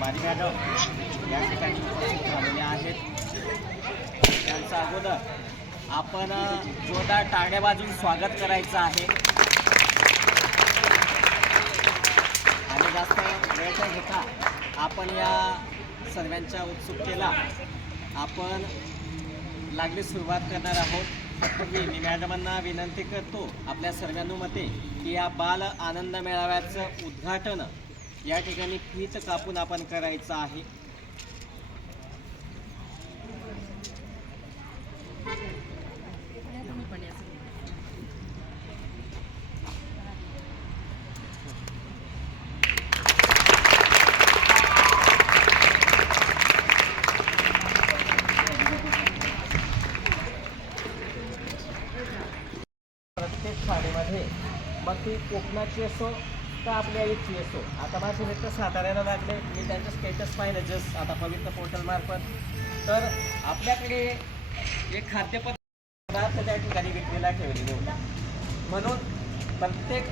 बारी मॅडम या ठिकाणी उपस्थित झालेले आहेत. त्यांचं अगोदर आपण जोरदार टाळ्या वाजवून स्वागत करायचं आहे आणि जास्त वेळ न घेता आपण या सर्वांच्या उत्सुकतेला आपण लागली सुरुवात करणार आहोत. पूर्वी मी मॅडमांना विनंती करतो आपल्या सर्वांनुमते की या बाल आनंद मेळाव्याचं उद्घाटन या ठिकाणी फीत कापून आपण करायचं आहे. प्रत्येक शाळेमध्ये मग ती कोकणाची असो का आपल्या इथची असो. आता माझे मित्र साताऱ्याला लागले, मी त्यांचं स्टेटस पाहिलं जस्ट आता पवित्र पोर्टलमार्फत. तर आपल्याकडे एक खाद्यपदार्थ त्या ठिकाणी विक्रीला ठेवलेले होते. म्हणून प्रत्येक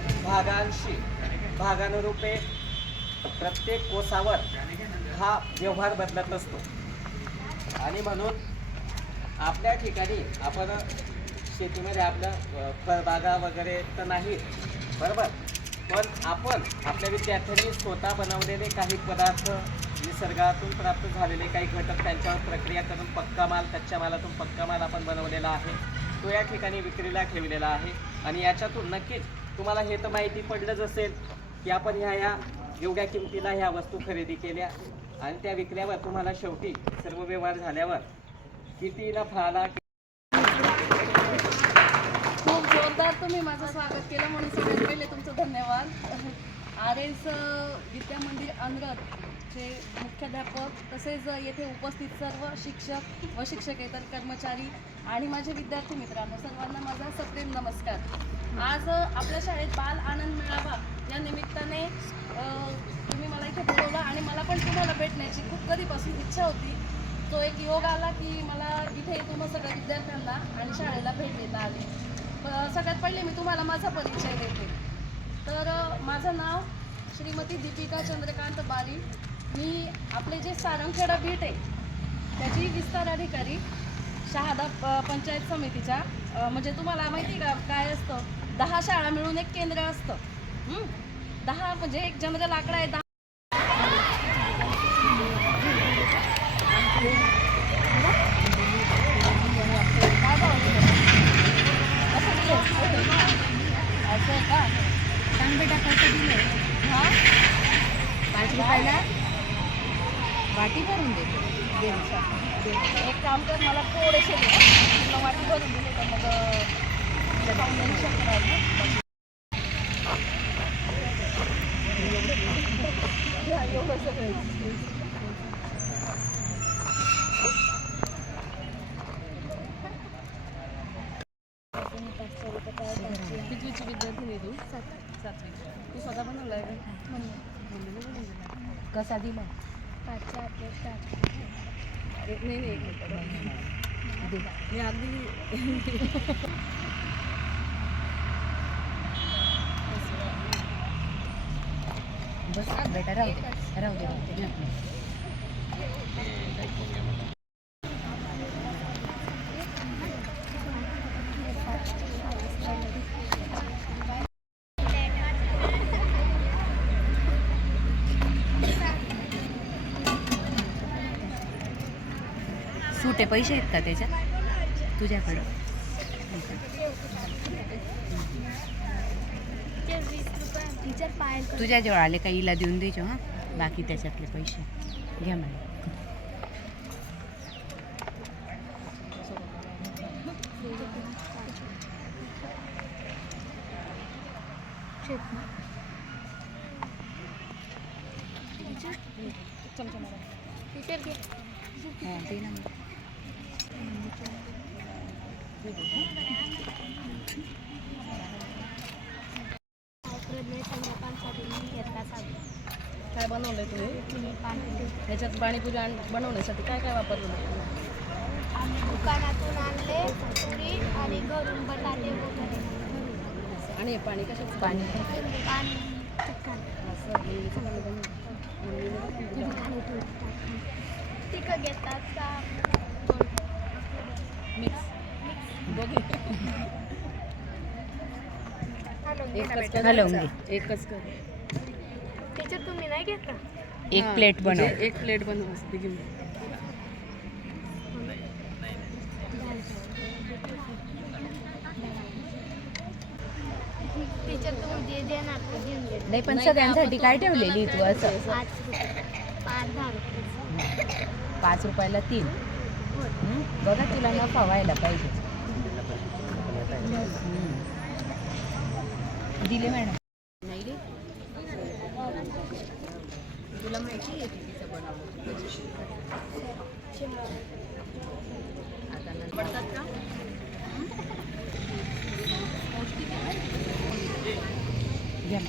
भागानुरूपे प्रत्येक कोसावर हा व्यवहार बदलत असतो आणि म्हणून आपल्या ठिकाणी आपण शेतीमध्ये आपलं फळबागा वगैरे तर नाही बरोबर, पण आपण आपल्या विद्यार्थ्यांनी स्वतः बनवलेले काही पदार्थ, निसर्गातून प्राप्त झालेले काही घटक त्यांच्यावर प्रक्रिया करून पक्का माल, कच्च्या मालातून पक्का माल आपण बनवलेला आहे. तो या ठिकाणी विक्रीला ठेवलेला आहे आणि याच्यातून नक्कीच तुम्हाला हे तर माहिती पडलंच असेल की आपण ह्या एवढ्या किमतीला ह्या वस्तू खरेदी केल्या आणि त्या विकल्यावर तुम्हाला शेवटी सर्व व्यवहार झाल्यावर किती नफा आला. खूप जोरदार तुम्ही माझं स्वागत केलं म्हणून सगळ्यात पहिले तुमचं धन्यवाद. RS विद्या मंदिर अनगरचे मुख्याध्यापक तसेच येथे उपस्थित सर्व शिक्षक व शिक्षकेतर कर्मचारी आणि माझे विद्यार्थी मित्रांनो, सर्वांना माझा सप्रेम नमस्कार. आज आपल्या शाळेत बाल आनंद मेळावा या निमित्ताने तुम्ही मला इथे बोलवलं आणि मला पण तुम्हाला भेटण्याची खूप कधीपासून इच्छा होती. तो एक योग आला की मला इथे तुम्हा सगळ्या विद्यार्थ्यांना आणि शाळेला भेट देता आली. सगळ्यात पहिले मी तुम्हाला माझा परिचय देते. तर माझं नाव श्रीमती दीपिका चंद्रकांत बारी. मी आपले जे सारंगखेडा बीट आहे त्याची विस्तार अधिकारी शहादा पंचायत समितीच्या, म्हणजे तुम्हाला माहिती का काय असतं, 10 शाळा मिळून एक केंद्र असतं. 10 म्हणजे एक जनरल आकडा आहे. 10 असं का सांग बेटा कसं दिलं. हां 5 रुपयाला वाटी भरून दे. एक काम कर, मला थोडेसे तुला वाटी भरून दिले तर मग एवढं सगळं कितवीची विद्यार्थी तू? 7वी. तू स्वतः बनवला आहे का? कसा दिला? 5च्या नाही मी अगदी बस बेटा राहू दे. सुटे पैसे आहेत का त्याच्यात तुझ्याकडं? तुझ्याजवळ आले का हिला देऊन द्यायचो. हां बाकी त्याच्यातले पैसे घ्या मला. हां दे ना. काय बनवलंय तुम्ही? ह्याच्यात पाणीपुरी बनवण्यासाठी काय काय वापरलं? आम्ही दुकानातून आणले पुरी आणि घरून बटाटे वगैरे. आणि हे पाणी कशाचं पाणी असं मुलीचं पाणी बनवून. मुलीने बनवून. तिखट घेतात का मिक्स दोघे एकच कर. हलवून घे. एकच कर. टीचर तुम्ही नाही घेता एक हां, प्लेट बनव. म्हणजे एक प्लेट बनव असते घेऊन. टीचर तुम्ही जे देणार ते घेऊन घे नाही पण नाही, सगळ्यांसाठी आपण काय तुम्हाला ठेवलेली तू असं 5 रुपये 5 रुपयाला 3. बघा तुला नफा व्हायला पाहिजे. दिले मॅडम. नाही रे. तुला माहिती आहे की तिचं बनवलं आता नंतर पडतात का पौष्टिक आहे. घ्या मग.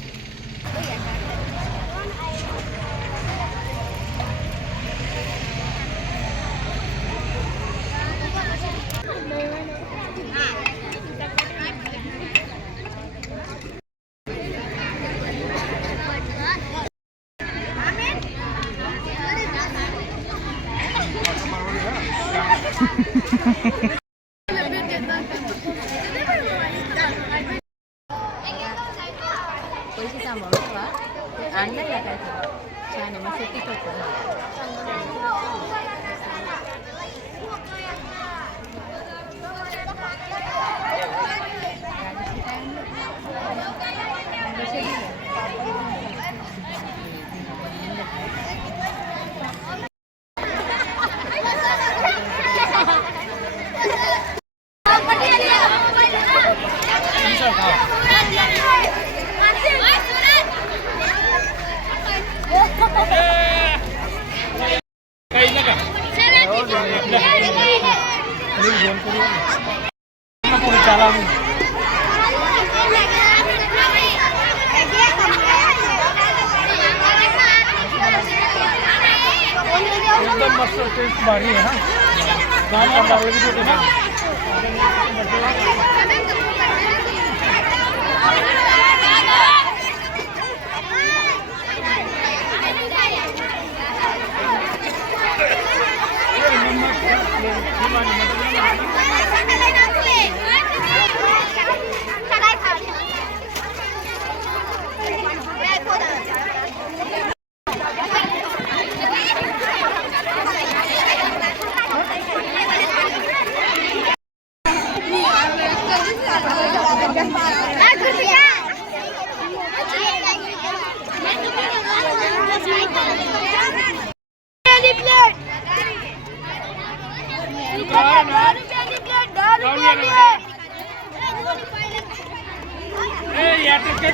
पैसे सांभाळून का आणलं का काय छान आहे मग तिखट होतं. एकदम मस्त टेस्ट भारी आहे हा गावाला होते ना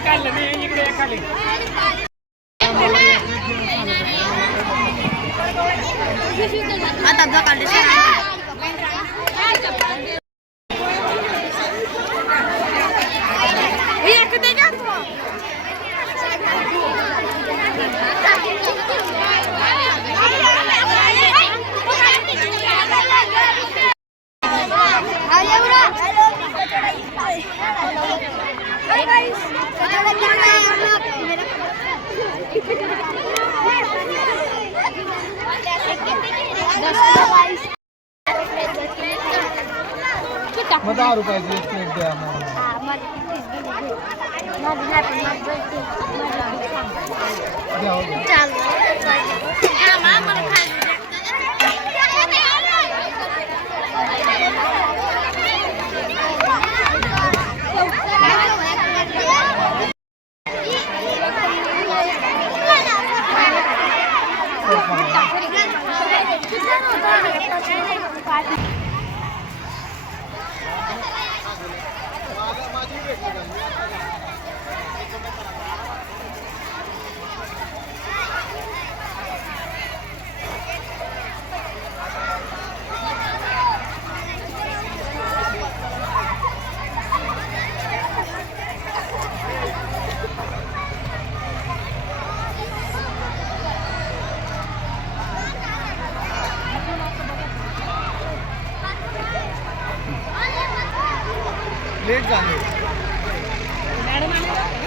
काढलं मी इकडे खाली मग 10 रुपयाची एक प्लेट द्या लेट झाले मॅडम